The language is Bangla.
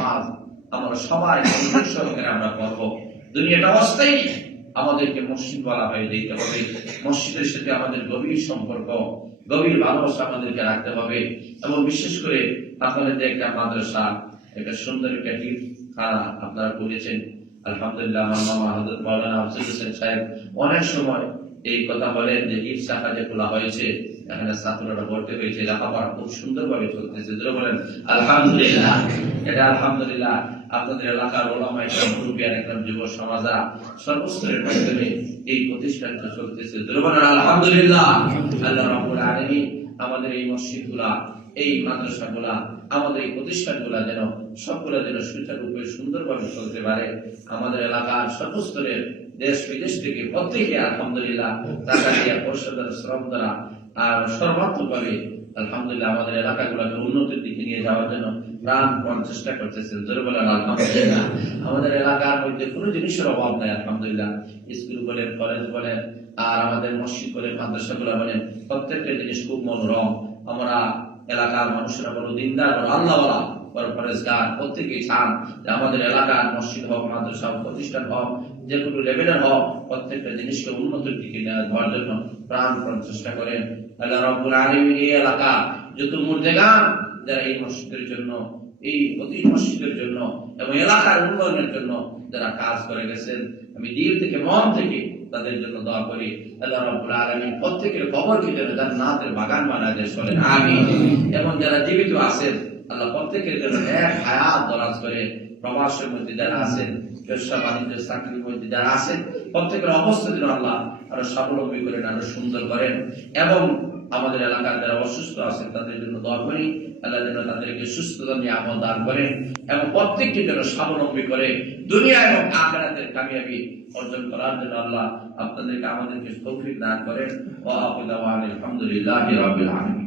নামাজ আমরা সবাই মনোযোগ সহকারে আমরা পড়বো। দুনিয়াটা অস্থায়ী, আমাদেরকে মসজিদ বলা হয়ে দিতে হবে। মসজিদের সাথে আমাদের গভীর সম্পর্ক, গভীর ভালোবাসা আমাদেরকে রাখতে হবে। এবং বিশেষ করে আপনাদের যে একটা মাদ্রাসা, একটা সুন্দর একটা খানা আপনারা করেছেন, আলহামদুলিল্লাহ। আমার মামা হযরত মাওলানা আফজল হোসেন সাহেব অনেক সময় এই কথা বলেন যে ঈদ শাখা যে খোলা হয়েছে, এখানে ছাত্ররা ভর্তি হয়েছে, লেখাপড়া খুব সুন্দরভাবে চলতেছে। যারা বলেন আলহামদুলিল্লাহ। এটা আলহামদুলিল্লাহ আপনাদের এলাকার ওলামা ইকরাম, মুরব্বিয়ান ইকরাম, যুব সমাজরা সর্বস্তরের মাধ্যমে এই প্রতিষ্ঠানটা চলতেছে। যারা বলেন আলহামদুলিল্লাহ। আল্লাহ রাব্বুল আলামিন আমাদের এই মসজিদগুলা, এই মাদ্রাসাগুলা, আমাদের এই প্রতিষ্ঠানগুলা যেন সবগুলা যেন সুচারুরূপে সুন্দরভাবে চলতে পারে। আমাদের এলাকার সর্বস্তরের দেশ বিদেশ থেকে প্রত্যেকে আলহামদুলিল্লাহ টাকা দিয়ে, পয়সা দ্বারা, শ্রম দ্বারা আর সর্বাত্মকভাবে আলহামদুলিল্লাহ আমাদের এলাকাগুলোকে উন্নতির দিকে নিয়ে যাওয়ার জন্য প্রাণপণ চেষ্টা করতেছেন। জোরে বলেন আলহামদুলিল্লাহ। আমাদের এলাকার মধ্যে কোনো জিনিসের অভাব নাই আলহামদুলিল্লাহ। স্কুল বলেন, কলেজ বলেন, আর আমাদের মসজিদ বলেন, মাদ্রাসাগুলো বলেন, প্রত্যেকটা জিনিস খুব মনোরম। আমরা এলাকার মানুষেরা বড় দিনদার, বড় আল্লাহওয়ালা, বড় পরেজগার, প্রত্যেকেই চান যে আমাদের এলাকার মসজিদ হোক, মাদ্রাসা হোক, প্রতিষ্ঠান হোক, যে কোনো লেভেলের হোক, প্রত্যেকটা জিনিসকে উন্নতির দিকে নেওয়ার জন্য প্রাণপণ চেষ্টা করেন। আল্লাহ রাব্বুল আলামিন এই এলাকা যত মুর্দেগান যারা এই মসজিদের জন্য, এই প্রতি মসজিদের জন্য এবং এলাকার উন্নয়নের জন্য যারা কাজ করে গেছেন, আমি দিল থেকে, মন থেকে তাদের জন্য দোয়া করি। আল্লাহ রাব্বুল আলামিন প্রত্যেকের কবরকে যেন জান্নাতের বাগান বানায় দেন, বলেন আমিন। এবং যারা জীবিত আছেন, আল্লাহ প্রত্যেকের জন্য এক হায়াত দরাজ করে। প্রবাসের মধ্যে যারা আছেন, ব্যবসা বাণিজ্য চাকরির মধ্যে যারা আছেন, প্রত্যেকের অবস্থা যেন আল্লাহ আরো স্বাবলম্বী করেন, আরো সুন্দর করেন। এবং আমাদের এলাকার যারা অসুস্থ আছেন তাদের জন্য দোয়া করি, আল্লাহ যেন তাদেরকে সুস্থতা নিয়ে আমল দান করেন এবং প্রত্যেককে যেন স্বাবলম্বী করে দুনিয়া এবং আখিরাতের কামিয়াবি অর্জন করার জন্য আল্লাহ আপনাদেরকে, আমাদেরকে তৌফিক দান করেন। ওয়া আলহামদুলিল্লাহি রাব্বিল আলামিন।